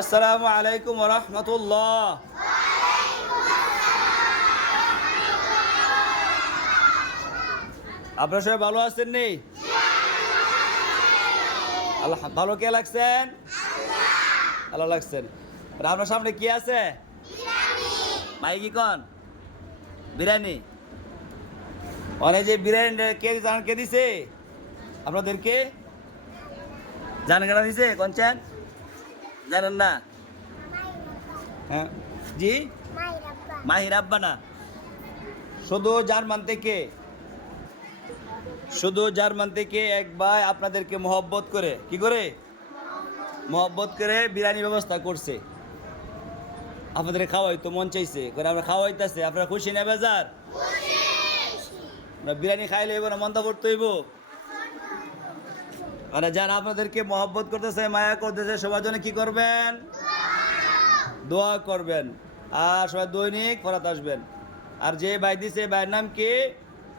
আসসালামু আলাইকুম ওয়া রাহমাতুল্লাহ। আপনারা সবাই ভালো আছেন নি? আল্লাহ ভালো কে লাগছেন? আল্লাহ লাগছেন। আর আপনার সামনে কি আছে? মাই কি কন? বিরিয়ানি। অনেক যে বিরিয়ানি কে দিছে? আপনাদেরকে জানেন কেনা দিছে? কোনছেন? জানেন না? হ্যাঁ জি, মাহির আব্বানা। শুধু জার্মান থেকে এক ভাই আপনাদেরকে মহব্বত করে কি করে মহব্বত করে বিরিয়ানি ব্যবস্থা করছে। আপনাদের খাওয়াইতো মন চাইছে করে আমরা খাওয়াইতেছে। আপনারা খুশি না বেজার? আমরা বিরিয়ানি খাইলে এবার মন্দা পড়তে হইব। মানে যারা আপনাদেরকে মহব্বত করতেছে, মায়া করতেছে, সবার জন্য কি করবেন? দোয়া করবেন। আর সবাই দৈনিক ফরাত আসবেন। আর যে ভাই দিছে, ভাইয়ের নাম কি?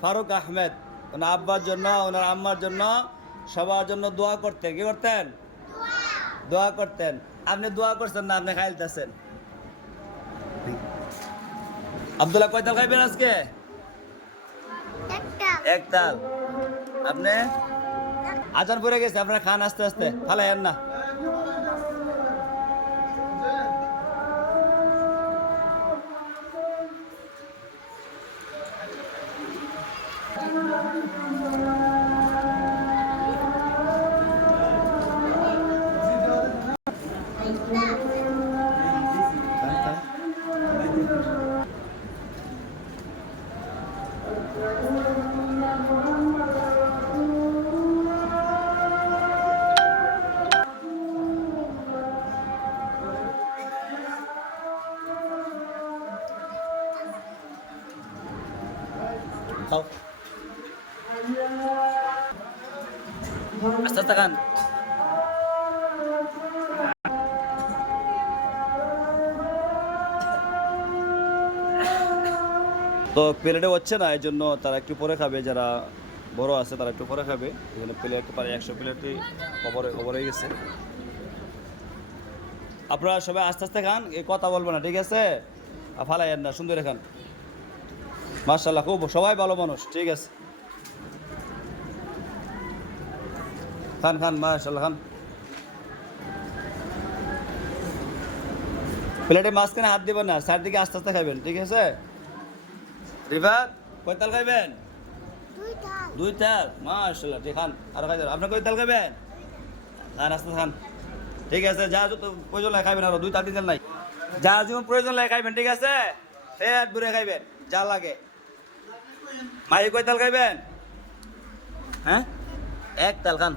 ফারুক আহমেদ। ওনার আব্বার জন্য, ওনার আম্মার জন্য, সবার জন্য দোয়া করতেন। কি করতেন? দোয়া করতেন। আপনি দোয়া করছেন না, আপনি খাইলতেছেন। আব্দুল্লাহ কয় তাল খাইবেন আজকে? এক তাল। আপনি আজান পড়ে গেছে, আপনারা খান আস্তে আস্তে, ফালাইয়েন না। খাও আস্তে আস্তে খান। তো প্লেটে হচ্ছে না, এই জন্য তারা একটু পরে খাবে। যারা বড় আছে তারা একটু পরে খাবে। এখানে প্লেট প্রায় 100 প্লেটই খবর হয়ে গেছে। আপনারা সবাই আস্তে আস্তে খান, এই কথা বলবো না, ঠিক আছে? ফালাইয়েন না, সুন্দর খান। মাশাআল্লাহ, খুব সবাই ভালো মানুষ, ঠিক আছে। খান খান, মাশাআল্লাহ খান। প্লেটে মাঝখানে হাত দিবেন না, চারদিকে আস্তে আস্তে খাবেন, ঠিক আছে? রিফাত কয় তাল খাইবেন? দুই তাল। মাশাআল্লাহ, ঠিক খান। আর খাই আপনি কয় তাল খাইবেন? খান আস্তে খান, ঠিক আছে। যা যত প্রয়োজন লাগে খাইবেন, আরো দুই তাল দিন নাই। যা যেমন প্রয়োজন লাগে খাইবেন, ঠিক আছে? পেট ভরে খাইবেন যা লাগে। মাই কয় তাল খাইবেন? হ্যাঁ, এক তাল খান।